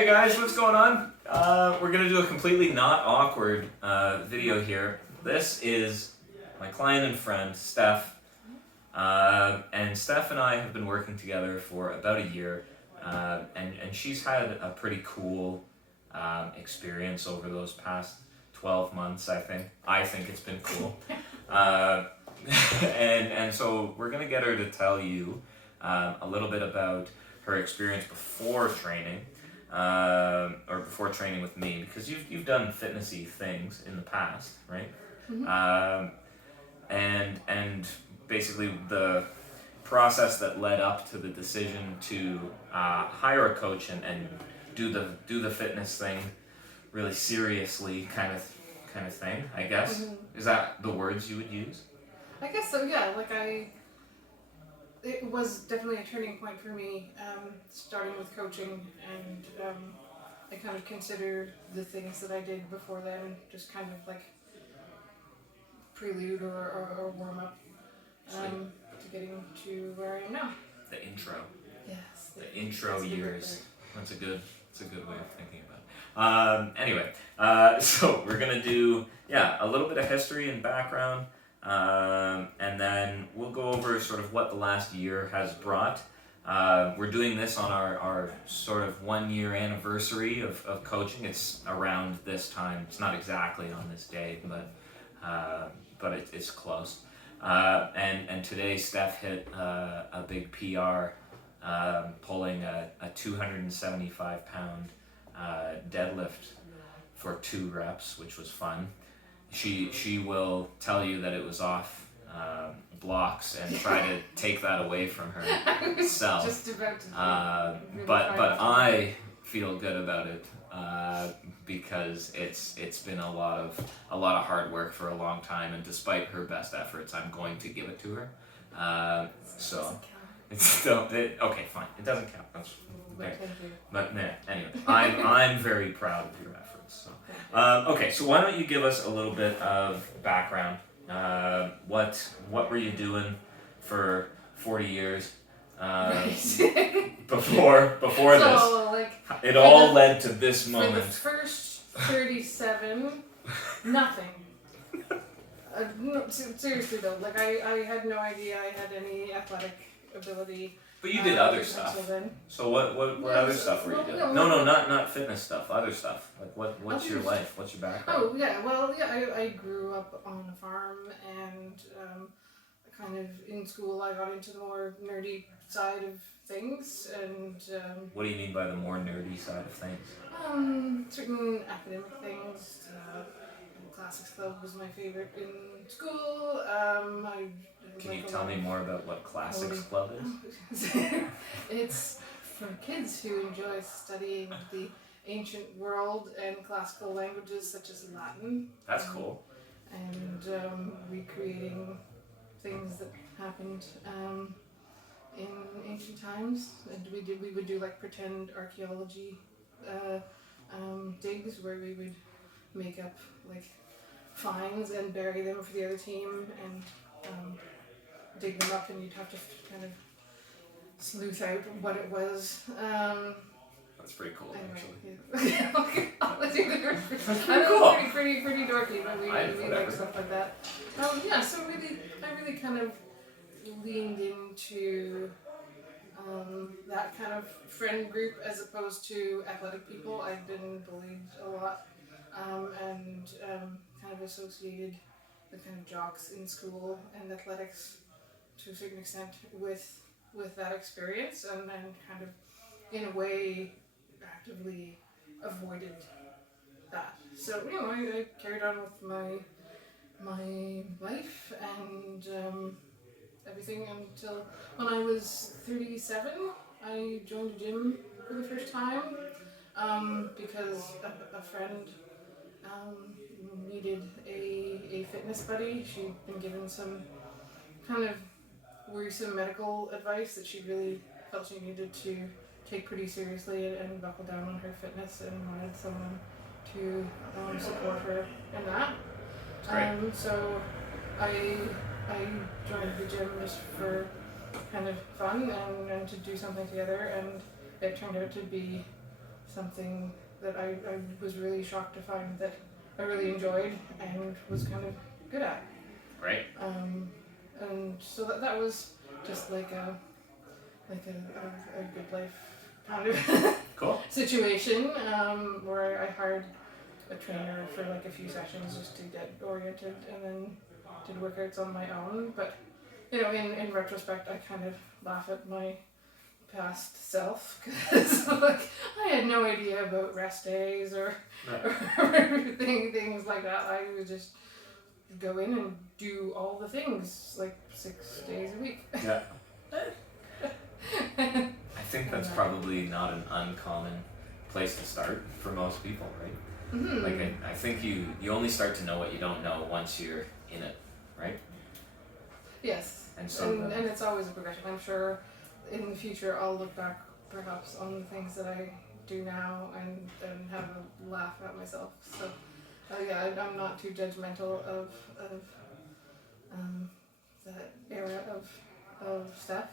Hey guys, what's going on? We're gonna do a completely not awkward video here. This is my client and friend, Steph. And Steph and I have been working together for about a year. And she's had a pretty cool experience over those past 12 months, I think. I think it's been cool. And so we're gonna get her to tell you a little bit about her experience before training, or before training with me, because you've done fitnessy things in the past, right? Mm-hmm. And basically the process that led up to the decision to hire a coach and do the fitness thing really seriously, kind of thing, I guess. Mm-hmm. Is that the words you would use? I guess so, yeah. It was definitely a turning point for me, starting with coaching, and I kind of consider the things that I did before then just kind of like prelude or warm up to getting to where I am now. The intro. Yes. The intro years. That's a good way of thinking about it. Anyway, so we're gonna do a little bit of history and background. And then we'll go over sort of what the last year has brought. We're doing this on our sort of 1 year anniversary of coaching. It's around this time. It's not exactly on this day, but it's close. And today Steph hit a big PR, pulling a 275 pound deadlift for 2 reps, which was fun. She will tell you that it was off blocks and try to take that away from herself. Just about to really but I feel good about it because it's been a lot of hard work for a long time, and despite her best efforts, I'm going to give it to her. So it's still okay. Fine, it doesn't count. That's okay. But anyway, I'm very proud of your efforts. So. Okay, so why don't you give us a little bit of background? What were you doing for 40 years before so, this? It all led to this moment. For the first 37, nothing. No, seriously though, I had no idea I had any athletic ability. But you did other stuff. So what other stuff were you doing? No, not fitness stuff. Other stuff. Like what's your life? What's your background? Oh yeah, well yeah, I grew up on a farm, and kind of in school I got into the more nerdy side of things, and what do you mean by the more nerdy side of things? Certain academic things. Classics club was my favorite in school. Can you tell me more about what Classics Club is? It's for kids who enjoy studying the ancient world and classical languages such as Latin. That's cool. And recreating things that happened in ancient times. And we would do like pretend archaeology digs where we would make up like finds and bury them for the other team, and dig them up, and you'd have to kind of sleuth out what it was. That's pretty cool, anyway, actually. That's pretty cool. Pretty dorky, but we like stuff like that. So I really kind of leaned into that kind of friend group as opposed to athletic people. I've been bullied a lot, and kind of associated the kind of jocks in school and athletics to a certain extent with that experience, and then kind of in a way actively avoided that. So I carried on with my life and everything until when I was 37. I joined a gym for the first time because a friend needed a fitness buddy. She'd been given some kind of worrisome medical advice that she really felt she needed to take pretty seriously and buckle down on her fitness, and wanted someone to support her in that. So I joined the gym just for kind of fun and to do something together, and it turned out to be something that I was really shocked to find that I really enjoyed and was kind of good at. Right. And so that was just like a good life kind of Cool. situation, where I hired a trainer for like a few sessions just to get oriented, and then did workouts on my own. But in retrospect, I kind of laugh at my past self, because like I had no idea about rest days or things like that. I would just go in and do all the things like 6 days a week. Yeah. I think that's probably not an uncommon place to start for most people, right? Mm-hmm. Like I think you only start to know what you don't know once you're in it, right? Yes. And so and it's always a progression. I'm sure in the future I'll look back perhaps on the things that I do now and have a laugh at myself. So I'm not too judgmental of that era of Steph.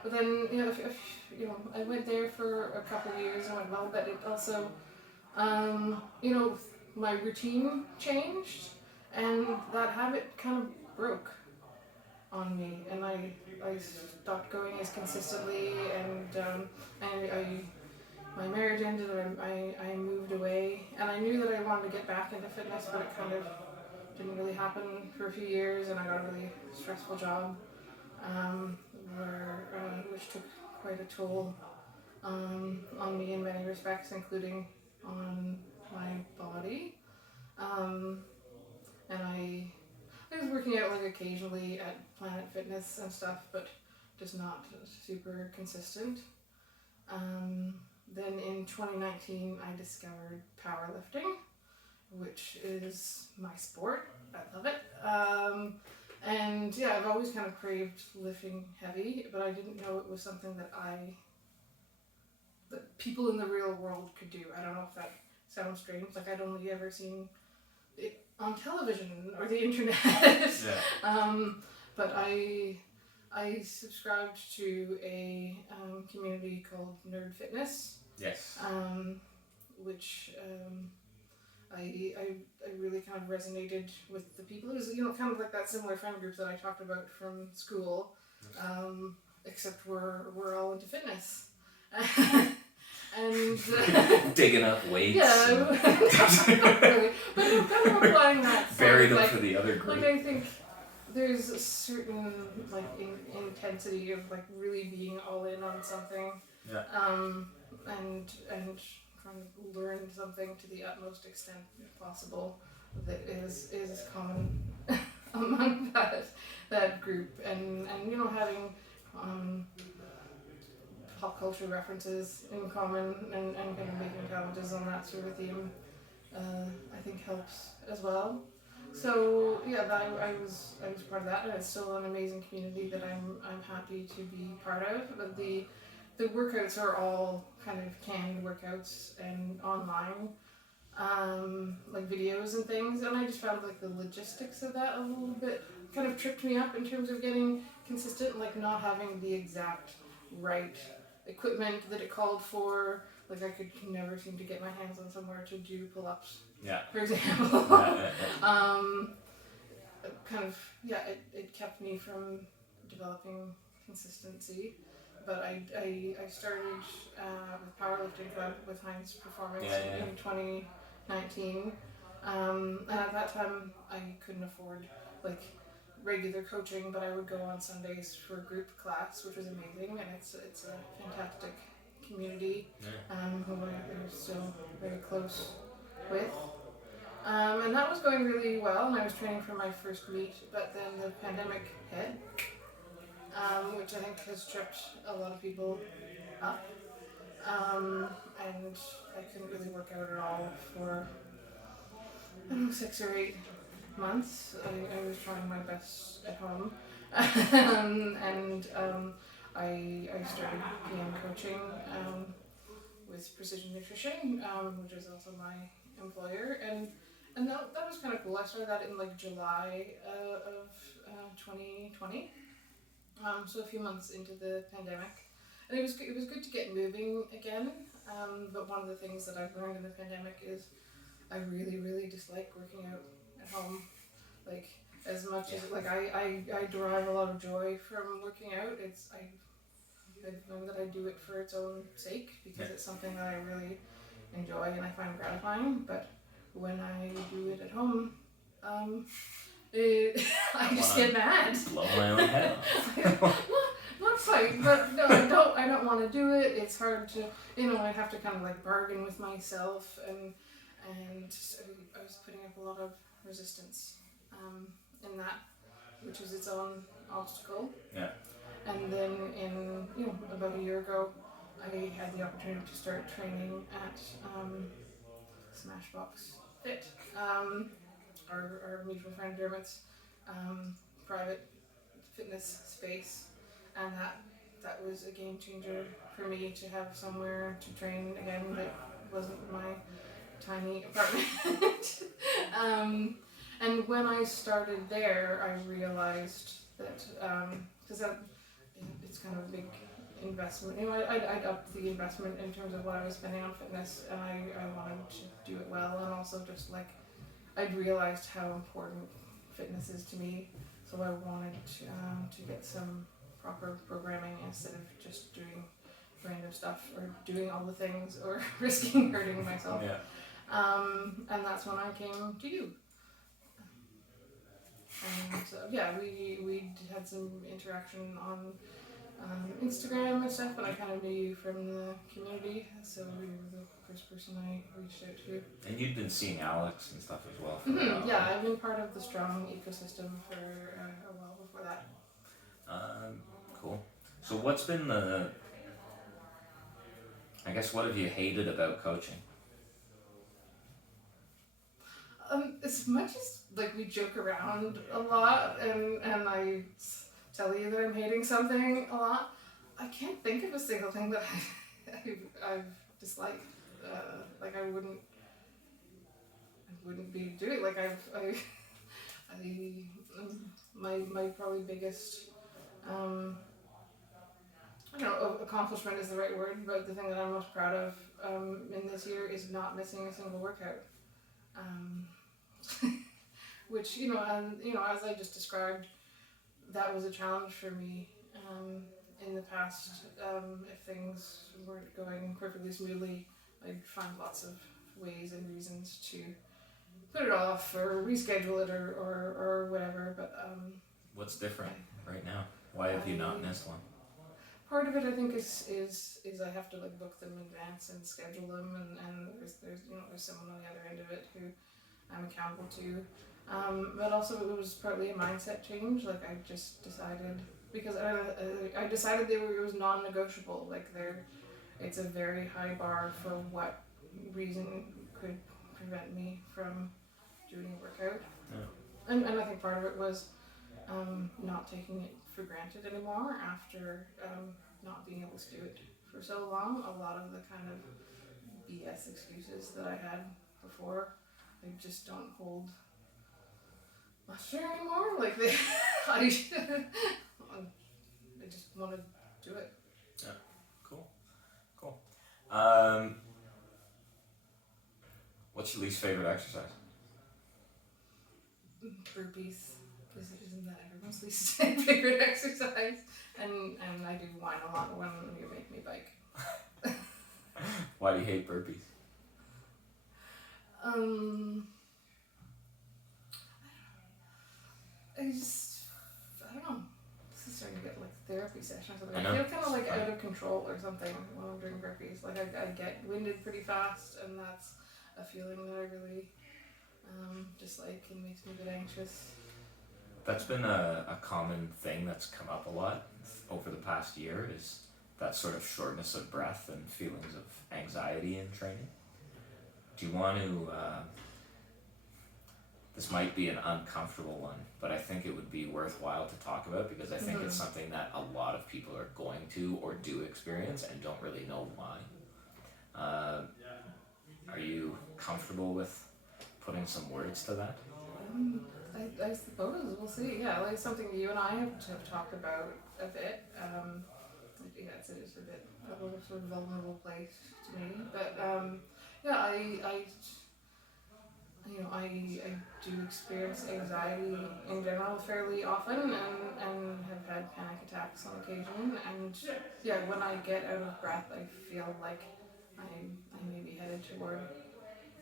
But then if I went there for a couple of years and went well, but it also my routine changed, and that habit kind of broke on me, and I stopped going as consistently, and my marriage ended, and I moved away, and I knew that I wanted to get back into fitness, but it kind of didn't really happen for a few years, and I got a really stressful job, which took quite a toll on me in many respects, including on my body. And I was working out like occasionally at Planet Fitness and stuff, but just not super consistent. Then in 2019, I discovered powerlifting, which is my sport. I love it. And I've always kind of craved lifting heavy, but I didn't know it was something that people in the real world could do. I don't know if that sounds strange. Like I'd only ever seen it on television or the internet. But I subscribed to a community called Nerd Fitness. Yes. Which I really kind of resonated with the people. It was kind of like that similar friend group that I talked about from school, except we're all into fitness. And digging up weights. Yeah, not really. But kind of applying that. Bury them for the other group. Like I think there's a certain like intensity of like really being all in on something. Yeah. And trying to learn something to the utmost extent possible that is common among that group, and having pop culture references in common, and kind of making challenges on that sort of theme, I think helps as well. So I was part of that, and it's still an amazing community that I'm happy to be part of. But the workouts are all kind of canned workouts and online, like videos and things, and I just found like the logistics of that a little bit kind of tripped me up in terms of getting consistent, like not having the exact right equipment that it called for. Like I could never seem to get my hands on somewhere to do pull-ups, for example. It kept me from developing consistency. But I started with Powerlifting Club with Heinz Performance in 2019. And at that time I couldn't afford like regular coaching, but I would go on Sundays for group class, which was amazing, and it's a fantastic community who we're still very close with. And that was going really well, and I was training for my first meet, but then the pandemic hit, which I think has tripped a lot of people up. And I couldn't really work out at all for 6 or 8 months. I was trying my best at home, and I started PM coaching with Precision Nutrition, which is also my employer, and that was kind of cool. I started that in like July of 2020, so a few months into the pandemic, and it was good to get moving again. But one of the things that I've learned in the pandemic is I really, really dislike working out at home. Like, as much as, like, I derive a lot of joy from working out. I've learned that I do it for its own sake because it's something that I really enjoy and I find gratifying. But when I do it at home, I just get mad. Blow my own head off. Not fight, but no, I don't want to do it. It's hard to, I have to kind of like bargain with myself, and I was putting up a lot of resistance in that, which is its own obstacle. Yeah. And then about a year ago, I had the opportunity to start training at Smashbox Fit, our mutual friend Dermot's private fitness space, and that was a game changer for me to have somewhere to train again that wasn't my tiny apartment. And when I started there, I realized that because it's kind of a big investment. I'd upped the investment in terms of what I was spending on fitness, and I wanted to do it well, and also just like I'd realized how important fitness is to me, so I wanted to get some proper programming instead of just doing random stuff or doing all the things or risking hurting myself. Yeah. And that's when I came to you. And we had some interaction on Instagram and stuff, but I kind of knew you from the community, so you were the first person I reached out to. And you'd been seeing Alex and stuff as well. Yeah, I've been part of the Strong ecosystem for a while before that. Cool. So what's been what have you hated about coaching? As much as like we joke around a lot and I tell you that I'm hating something a lot, I can't think of a single thing that I've disliked. Like I wouldn't be doing like my probably biggest I don't know, accomplishment is the right word, but the thing that I'm most proud of in this year is not missing a single workout. Which, as I just described, that was a challenge for me in the past. If things weren't going perfectly smoothly, I'd find lots of ways and reasons to put it off or reschedule it or whatever. But what's different right now? Why have you not missed one? Part of it, I think, is I have to like book them in advance and schedule them, and there's someone on the other end of it who I'm accountable to. But also it was partly a mindset change. Like I just decided, because I decided it was non-negotiable. Like it's a very high bar for what reason could prevent me from doing a workout. Yeah. And I think part of it was not taking it for granted anymore after not being able to do it for so long. A lot of the kind of BS excuses that I had before, I just don't hold much there anymore. Like I just want to do it. Yeah, cool. What's your least favorite exercise? Burpees. Isn't that everyone's least favorite exercise? And I do whine a lot when you make me bike. Why do you hate burpees? I don't know. This is starting to get like therapy session or something. I feel kind of like out of control or something when I'm doing burpees. Like I get winded pretty fast, and that's a feeling that I really dislike and makes me a bit anxious. That's been a common thing that's come up a lot over the past year, is that sort of shortness of breath and feelings of anxiety in training. Do you want to, this might be an uncomfortable one, but I think it would be worthwhile to talk about, because I think it's something that a lot of people are going to or do experience and don't really know why. Are you comfortable with putting some words to that? I suppose we'll see. Yeah, like something you and I have talked about a bit. Like it's a bit of a sort of vulnerable place to me. But yeah, I do experience anxiety in general fairly often, and have had panic attacks on occasion. And yeah, when I get out of breath, I feel like I may be headed toward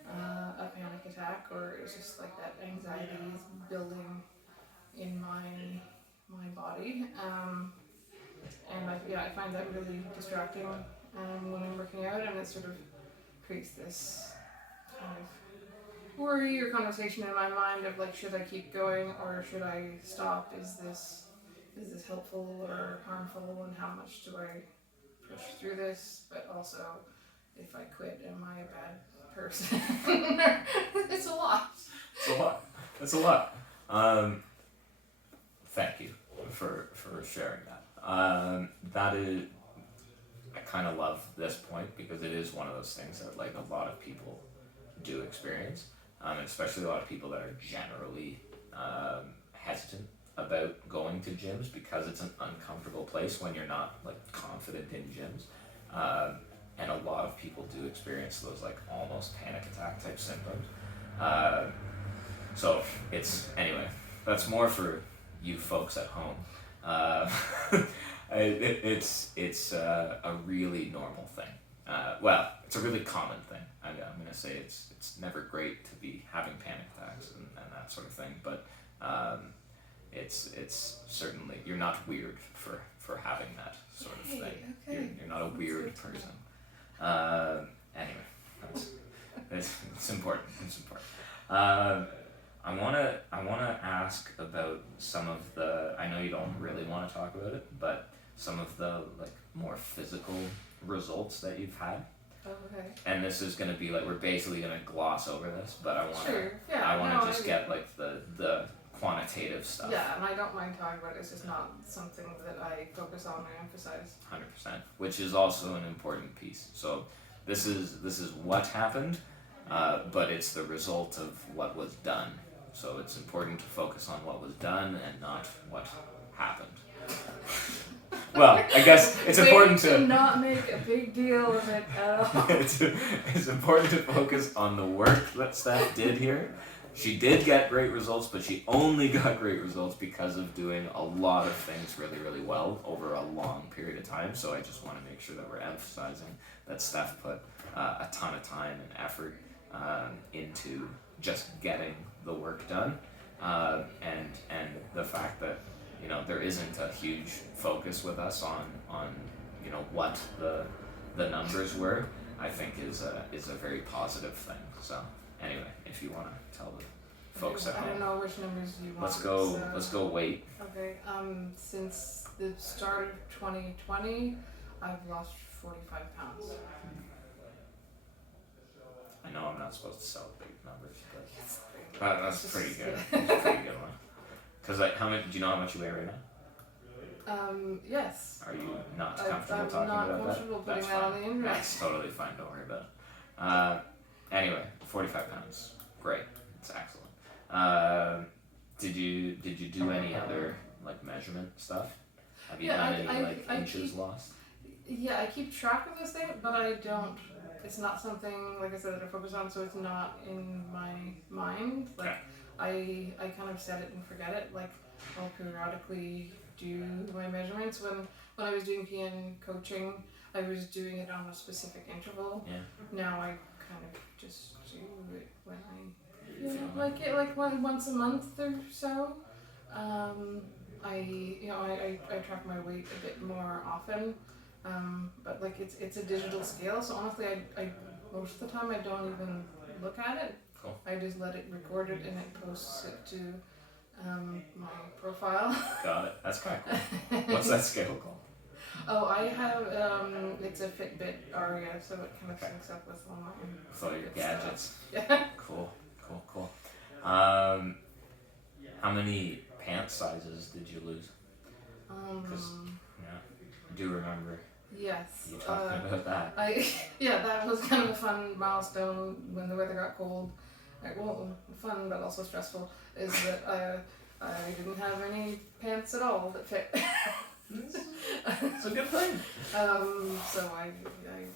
a panic attack, or it's just like that anxiety is building in my body. And I find that really distracting when I'm working out, and it sort of creates this kind of worry or conversation in my mind of like, should I keep going or should I stop? Is this helpful or harmful, and how much do I push through this? But also, if I quit, am I a bad person? It's a lot. It's a lot. Thank you for sharing that. That is, I kind of love this point because it is one of those things that like a lot of people do experience, especially a lot of people that are generally hesitant about going to gyms because it's an uncomfortable place when you're not like confident in gyms. And a lot of people do experience those like almost panic attack type symptoms. So anyway, that's more for you folks at home. It's a really normal thing. Well, it's a really common thing. I'm gonna say it's never great to be having panic attacks and that sort of thing, but it's certainly, you're not weird for having that sort of thing. Okay. You're not a weird person. Anyway, it's important. It's important. I wanna ask about some of the, I know you don't really want to talk about it, but some of the like more physical results that you've had. Okay. And this is gonna be like, we're basically gonna gloss over this, but I wanna Sure. Yeah, I wanna just get like the quantitative stuff. Yeah, and I don't mind talking about it. It's just not something that I focus on or emphasize. 100%, which is also an important piece. So this is what happened, but it's the result of what was done. So it's important to focus on what was done and not what happened. Well, I guess it's important to not make a big deal of it at all. it's important to focus on the work that Steph did here. She did get great results, but she only got great results because of doing a lot of things really, really well over a long period of time. So I just want to make sure that we're emphasizing that Steph put a ton of time and effort into just getting the work done, and the fact that there isn't a huge focus with us on what the numbers were, I think is a very positive thing. So anyway, if you want to tell the folks at home. I don't know which numbers you want. Let's go weight. Okay. Since the start of 2020, I've lost 45 pounds. I know I'm not supposed to sell big numbers, but that's pretty good. Yeah. That's a pretty good one. Because how much? Do you know how much you weigh right now? Yes. Are you not comfortable I'm talking not about comfortable that? putting that on the internet. That's totally fine. Don't worry about it. Anyway, 45 pounds. Great. It's excellent. Did you do any other like measurement stuff? Have you done any inches lost? Yeah, I keep track of this thing, but I don't. It's not something, like I said, that I focus on, so it's not in my mind. Like, Okay. I kind of set it and forget it. Like, I'll periodically do my measurements. When I was doing PN coaching, I was doing it on a specific interval. Yeah. Now I kind of just do it when I feel like it, like once a month or so. I track my weight a bit more often. But like it's a digital scale, so honestly I most of the time I don't even look at it. Cool. I just let it record it and it posts it to my profile. Got it. That's kind of cool. What's that scale called? Oh, I have it's a Fitbit Aria, so it kind of syncs up with all my So your gadgets. Yeah. Cool. How many pant sizes did you lose? I do remember. Yes. You talking about that? That was kind of a fun milestone when the weather got cold. Fun but also stressful is that I didn't have any pants at all that fit. It's a good thing. So I did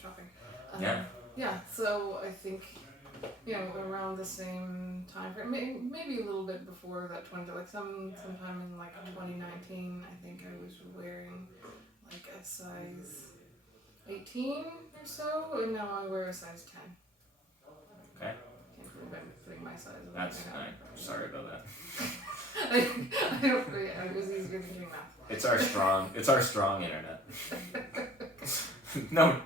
chopping. Yeah. Yeah. So I think, you know, around the same time frame, maybe a little bit before that 20, like sometime in like 2019, I think I was wearing like a size 18 or so, and now I wear a size 10. Okay. Can't believe I'm putting my size on. I'm sorry about that. I don't. Yeah, it was easier than doing math. It's our strong internet. No,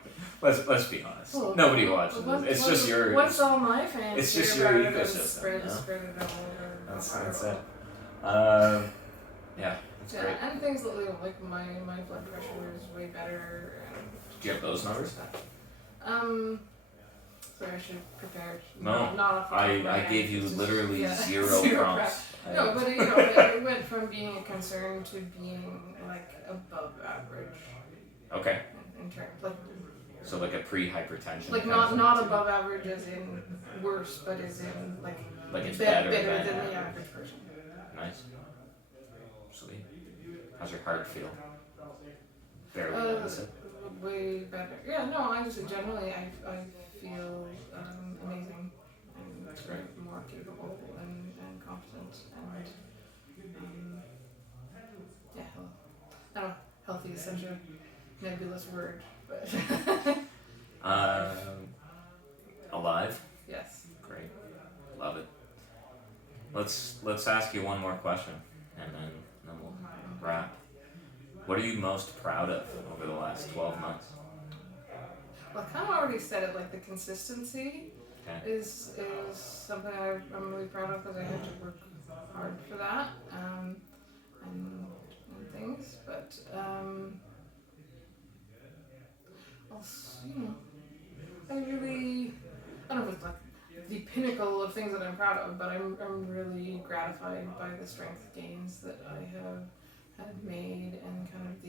let's be honest. Well, Nobody watches this. It's just your. What's all my fans? It's just hear your about it ecosystem. Spread No? it all over. That's it. Yeah, it's Yeah, great. and things like my blood pressure is way better. And Do you have those numbers? Sorry, I should have prepared. No, not off the top of my I head. gave you Just- literally yeah, zero prompts. No, but you know, it went from being a concern to being like above average Okay, in terms like so like a pre-hypertension. like kind not of not thing, above average as in worse, but as in like Like it's better better than than the average person. Nice. Sweet. How's your heart feel? Barely notice it. Way better. Yeah, no, I just generally I feel amazing and That's great. more capable and competent and yeah, I don't know, healthy is such a nebulous word, but Alive? yes. Great. Love it. Let's ask you one more question and then we'll wrap. What are you most proud of over the last 12 months? Well, I kind of already said it, like the consistency Okay. is something I'm really proud of because I had to work hard for that and things, but also, you know, I don't know if it's like the pinnacle of things that I'm proud of, but I'm really gratified by the strength gains that I have had made and kind of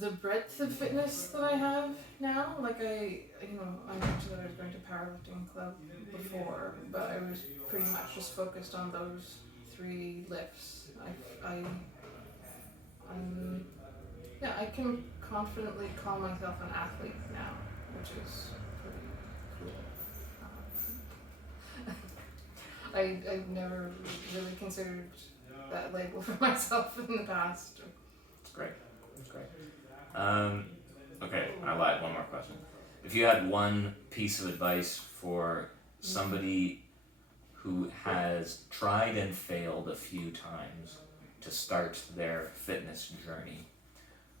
the breadth of fitness that I have now. Like I mentioned that I was going to powerlifting club before, but I was pretty much just focused on those 3 lifts. I can confidently call myself an athlete now, which is pretty cool. I've never really considered that label for myself in the past. It's great. It's great. Okay, I lied. One more question. If you had one piece of advice for somebody who has tried and failed a few times to start their fitness journey,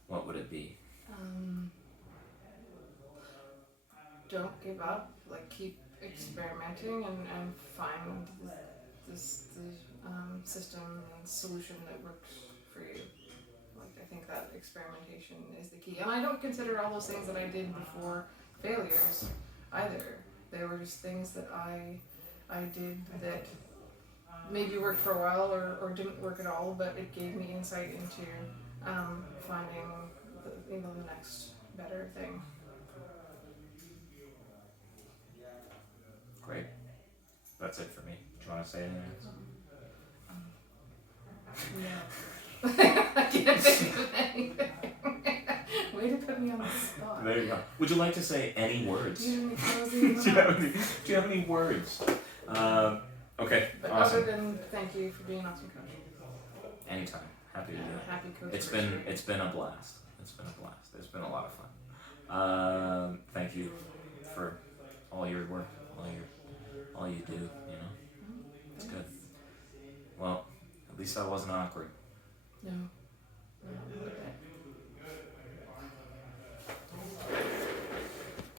what would it be? Don't give up. Like keep experimenting and find the system and solution that works for you. Like I think that experimentation is the key. And I don't consider all those things that I did before failures either. They were just things that I did that maybe worked for a while or didn't work at all, but it gave me insight into finding the next better thing. Great. That's it for me. Do you want to say anything else? No. I can't think of anything. Way to put me on the spot. There you go. Would you like to say any words? Do you have any closing Do you have any words? Okay. But Awesome. other than thank you for being an awesome coach. Anytime. Happy to do it. Happy coach. It's been a blast. It's been a blast. It's been a lot of fun. Thank you for all your work, all you do. You know, it's good. Well, at least that wasn't awkward. No.